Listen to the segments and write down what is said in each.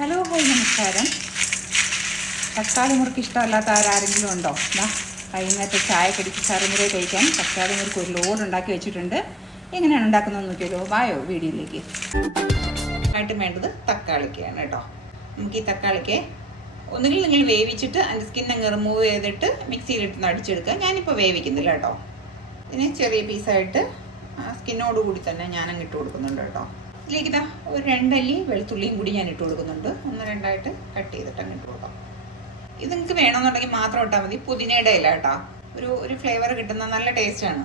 Hello hi നമസ്കാരം. തക്കാളി മുറുക്ക് ഇഷ്ടമല്ലാത്ത ആരെങ്കിലും ഉണ്ടോ? വൈകുന്നേരത്തെ ചായ കടിക്ക് കറിമുറ കഴിക്കാൻ തക്കാളി മുറുക്ക് ഒരു ലോഡ് ഉണ്ടാക്കി വെച്ചിട്ടുണ്ട്. എങ്ങനെയാണ് ഉണ്ടാക്കുന്നതെന്ന് നോക്കിയാലോ? വായോ വീഡിയോയിലേക്ക്. ആയിട്ട് വേണ്ടത് തക്കാളിക്കാണ് കേട്ടോ. നമുക്ക് ഈ തക്കാളിക്ക് ഒന്നുകിൽ നിങ്ങൾ വേവിച്ചിട്ട് അതിൻ്റെ സ്കിൻ അങ്ങ് റിമൂവ് ചെയ്തിട്ട് മിക്സിയിലിട്ട് അടിച്ചെടുക്കുക. ഞാനിപ്പോൾ വേവിക്കുന്നില്ല കേട്ടോ. ഇതിന് ചെറിയ പീസായിട്ട് സ്കിന്നോട് കൂടി തന്നെ ഞാനങ്ങ് ഇട്ട് കൊടുക്കുന്നുണ്ട് കേട്ടോ. ഇതിലേക്ക് ഇതാ ഒരു 2 അല്ലി വെളുത്തുള്ളിയും കൂടി ഞാൻ ഇട്ട് കൊടുക്കുന്നുണ്ട്. 1-2 കട്ട് ചെയ്തിട്ട് അങ്ങ് ഇട്ട് കൊടുക്കാം. ഇത് നിങ്ങൾക്ക് വേണമെന്നുണ്ടെങ്കിൽ മാത്രം ഇട്ടാൽ മതി. പുതിനയുടെ ഇല കേട്ടോ, ഒരു ഫ്ലേവർ കിട്ടുന്ന നല്ല ടേസ്റ്റാണ്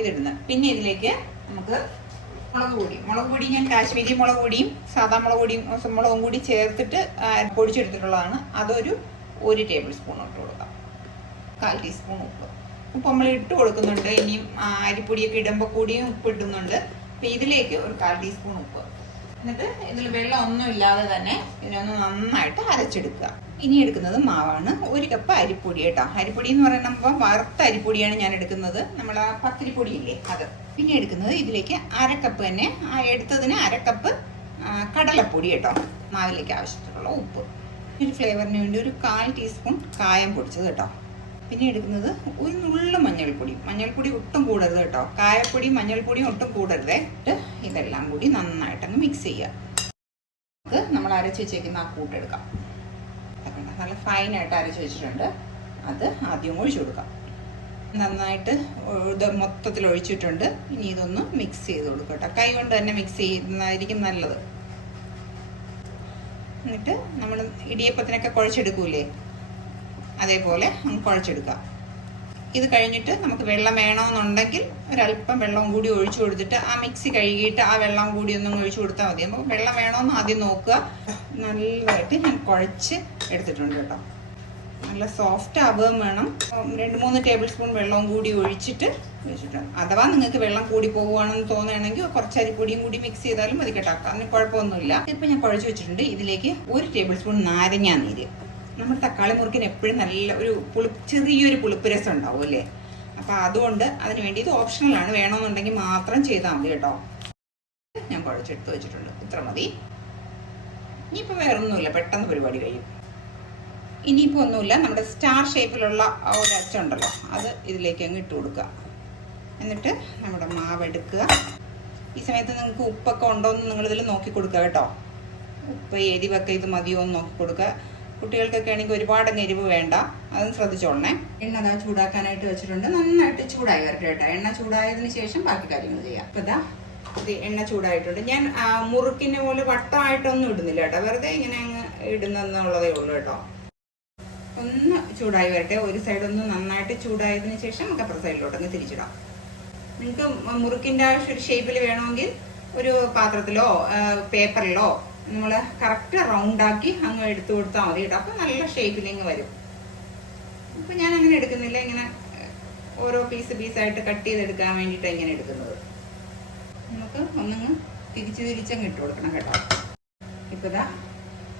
ഇതിടുന്നത്. പിന്നെ ഇതിലേക്ക് നമുക്ക് മുളക് പൊടി ഞാൻ കാശ്മീരി മുളക് പൊടിയും സാധാ മുളകും കൂടി ചേർത്തിട്ട് പൊടിച്ചെടുത്തിട്ടുള്ളതാണ്. അതൊരു 1 ടേബിൾ സ്പൂൺ ഇട്ട് കൊടുക്കാം. 1/4 ടീസ്പൂൺ ഉപ്പ് നമ്മൾ ഇട്ട് കൊടുക്കുന്നുണ്ട്. ഇനിയും അരിപ്പൊടിയൊക്കെ ഇടുമ്പോൾ കൂടിയും ഉപ്പ് ഇടുന്നുണ്ട്. അപ്പം ഇതിലേക്ക് ഒരു 1/4 ടീസ്പൂൺ ഉപ്പ്. എന്നിട്ട് ഇതിൽ വെള്ളം ഒന്നും ഇല്ലാതെ തന്നെ ഇതിനൊന്ന് നന്നായിട്ട് അരച്ചെടുക്കുക. ഇനി എടുക്കുന്നത് മാവാണ്. 1 കപ്പ് അരിപ്പൊടി കേട്ടോ. അരിപ്പൊടി എന്ന് പറയുമ്പോൾ വറുത്ത അരിപ്പൊടിയാണ് ഞാൻ എടുക്കുന്നത്. നമ്മൾ ആ പത്തിരിപ്പൊടിയില്ലേ അത്. പിന്നെ എടുക്കുന്നത് ഇതിലേക്ക് 1/2 കപ്പ് തന്നെ എടുത്തതിന് 1/2 കപ്പ് കടലപ്പൊടി കേട്ടോ. മാവിലേക്ക് ആവശ്യത്തിനുള്ള ഉപ്പ്. ഒരു ഫ്ലേവറിന് വേണ്ടി ഒരു 1/4 ടീസ്പൂൺ കായം പൊടിച്ചത് കേട്ടോ. പിന്നെ എടുക്കുന്നത് ഒരു നുള്ളു മഞ്ഞൾപ്പൊടി ഒട്ടും കൂടരുത് കേട്ടോ. കായപ്പൊടി മഞ്ഞൾപ്പൊടിയും ഒട്ടും കൂടരുതേ. ഇതെല്ലാം കൂടി നന്നായിട്ടങ്ങ് മിക്സ് ചെയ്യുക. നമുക്ക് നമ്മൾ അരച്ച് വെച്ചേക്കുന്ന ആ കൂട്ടെടുക്കാം. നല്ല ഫൈനായിട്ട് അരച്ച് വെച്ചിട്ടുണ്ട്. അത് ആദ്യം ഒഴിച്ചു കൊടുക്കാം. നന്നായിട്ട് ഇത് മൊത്തത്തിൽ ഒഴിച്ചിട്ടുണ്ട്. ഇനി ഇതൊന്ന് മിക്സ് ചെയ്ത് കൊടുക്കുക കേട്ടോ. കൈ കൊണ്ട് തന്നെ മിക്സ് ചെയ്യുന്നതായിരിക്കും നല്ലത്. എന്നിട്ട് നമ്മൾ ഇടിയപ്പത്തിനൊക്കെ കുഴച്ചെടുക്കൂലേ, അതേപോലെ കുഴച്ചെടുക്കാം. ഇത് കഴിഞ്ഞിട്ട് നമുക്ക് വെള്ളം വേണമെന്നുണ്ടെങ്കിൽ ഒരല്പം വെള്ളം കൂടി ഒഴിച്ചു കൊടുത്തിട്ട് ആ മിക്സി കഴുകിയിട്ട് ആ വെള്ളം കൂടി ഒന്നും ഒഴിച്ചു കൊടുത്താൽ മതി. നമുക്ക് വെള്ളം വേണമെന്ന് ആദ്യം നോക്കുക. നല്ലതായിട്ട് ഞാൻ കുഴച്ച് എടുത്തിട്ടുണ്ട് കേട്ടോ. നല്ല സോഫ്റ്റ് ആവുകയും വേണം. 2-3 ടേബിൾ സ്പൂൺ വെള്ളവും കൂടി ഒഴിച്ചിട്ട് വെച്ചിട്ടുണ്ട്. അഥവാ നിങ്ങൾക്ക് വെള്ളം കൂടി പോകുകയാണെന്ന് തോന്നുകയാണെങ്കിൽ കുറച്ച് അരിപ്പൊടിയും കൂടി മിക്സ് ചെയ്താലും മതി കേട്ടോ. അതിന് കുഴപ്പമൊന്നുമില്ല. ഇപ്പം ഞാൻ കുഴച്ച് വെച്ചിട്ടുണ്ട്. ഇതിലേക്ക് 1 ടേബിൾ സ്പൂൺ നാരങ്ങാ നീര്. നമ്മുടെ തക്കാളി മുറുക്കിന് എപ്പോഴും നല്ല ഒരു ചെറിയൊരു പുളിപ്പ് രസം ഉണ്ടാവും അല്ലേ. അപ്പം അതുകൊണ്ട് അതിന് വേണ്ടി ഇത് ഓപ്ഷണലാണ്. വേണമെന്നുണ്ടെങ്കിൽ മാത്രം ചെയ്താൽ മതി കേട്ടോ. ഞാൻ കുഴച്ചെടുത്ത് വെച്ചിട്ടുണ്ട്. ഇത്ര മതി. ഇനിയിപ്പോൾ വേറെ ഒന്നുമില്ല, പെട്ടെന്ന് പരിപാടി കഴിയും. ഇനിയിപ്പോൾ ഒന്നുമില്ല, നമ്മുടെ സ്റ്റാർ ഷേപ്പിലുള്ള ആ ഒരു അച്ചുണ്ടല്ലോ അത് ഇതിലേക്ക് അങ്ങ് ഇട്ട് കൊടുക്കുക. എന്നിട്ട് നമ്മുടെ മാവ് എടുക്കുക. ഈ സമയത്ത് നിങ്ങൾക്ക് ഉപ്പൊക്കെ ഉണ്ടോ എന്ന് നിങ്ങളിതിൽ നോക്കി കൊടുക്കുക കേട്ടോ. ഉപ്പ് എരിവൊക്കെ ഇത് മതിയോ എന്ന് നോക്കി കൊടുക്കുക. കുട്ടികൾക്കൊക്കെ ആണെങ്കിൽ ഒരുപാട് എരിവ് വേണ്ട, അതും ശ്രദ്ധിച്ചോളണേ. എണ്ണ അതാ ചൂടാക്കാനായിട്ട് വെച്ചിട്ടുണ്ട്. നന്നായിട്ട് ചൂടായി വരട്ടെ കേട്ടോ. എണ്ണ ചൂടായതിനു ശേഷം ബാക്കി കാര്യങ്ങൾ ചെയ്യാം. അപ്പം ഇതാ ഇത് എണ്ണ ചൂടായിട്ടുണ്ട്. ഞാൻ മുറുക്കിനെ പോലെ വട്ടമായിട്ടൊന്നും ഇടുന്നില്ല കേട്ടോ. വെറുതെ ഇങ്ങനെ അങ്ങ് ഇടുന്നെന്നുള്ളതേ ഉള്ളൂ കേട്ടോ. ഒന്ന് ചൂടായി വരട്ടെ. ഒരു സൈഡ് ഒന്ന് നന്നായിട്ട് ചൂടായതിനു ശേഷം നമുക്ക് അപ്പുറ സൈഡിലോട്ടൊന്ന് തിരിച്ചിടാം. നിങ്ങൾക്ക് മുറുക്കിൻ്റെ ഒരു ഷേപ്പിൽ വേണമെങ്കിൽ ഒരു പാത്രത്തിലോ പേപ്പറിലോ നമ്മൾ കറക്റ്റ് റൗണ്ടാക്കി അങ്ങ് എടുത്തു കൊടുത്താൽ മതി കേട്ടോ. അപ്പം നല്ല ഷേപ്പിലിങ്ങ് വരും. ഇപ്പം ഞാൻ അങ്ങനെ എടുക്കുന്നില്ല. ഇങ്ങനെ ഓരോ പീസായിട്ട് കട്ട് ചെയ്തെടുക്കാൻ വേണ്ടിയിട്ടാണ് ഇങ്ങനെ എടുക്കുന്നത്. നമുക്ക് ഒന്നങ്ങ് തിരിച്ചങ്ങ് ഇട്ട് കൊടുക്കണം കേട്ടോ. ഇപ്പം ഇതാ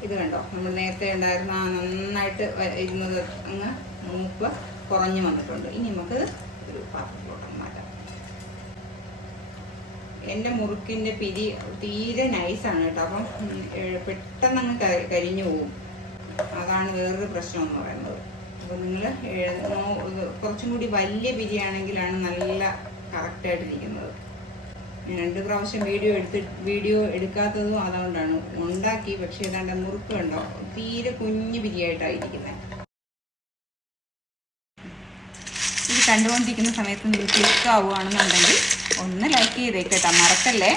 ഇത് കണ്ടോ, നമ്മൾ നേരത്തെ ഉണ്ടായിരുന്ന നന്നായിട്ട് ഇരുന്നത് അങ്ങ് മൂപ്പ് കുറഞ്ഞു വന്നിട്ടുണ്ട്. ഇനി നമുക്കത് ഒരു പാത്രത്തിലോട്ടൊന്ന് മാറ്റാം. എൻ്റെ മുറുക്കിൻ്റെ പിരി തീരെ നൈസാണ് കേട്ടോ. അപ്പം പെട്ടെന്ന് അങ്ങ് കരിഞ്ഞു പോവും. അതാണ് വേറൊരു പ്രശ്നം എന്ന് പറയുന്നത്. അപ്പോൾ നിങ്ങൾ കുറച്ചും കൂടി വലിയ പിരിയാണെങ്കിലാണ് നല്ല കറക്റ്റായിട്ടിരിക്കുന്നത്. 2 പ്രാവശ്യം വീഡിയോ എടുക്കാത്തതും അതുകൊണ്ടാണ്. ഉണ്ടാക്കി, പക്ഷേ ഏതാണ്ട് മുറുക്ക് കണ്ടോ തീരെ കുഞ്ഞു പിരിയായിട്ടായിരിക്കുന്നത്. ഇത് കണ്ടുകൊണ്ടിരിക്കുന്ന സമയത്ത് നിങ്ങൾക്ക് ഇഷ്ടമാവുകയാണെന്നുണ്ടെങ്കിൽ ഒന്ന് ലൈക്ക് ചെയ്തേക്കട്ടോ, മറക്കല്ലേ.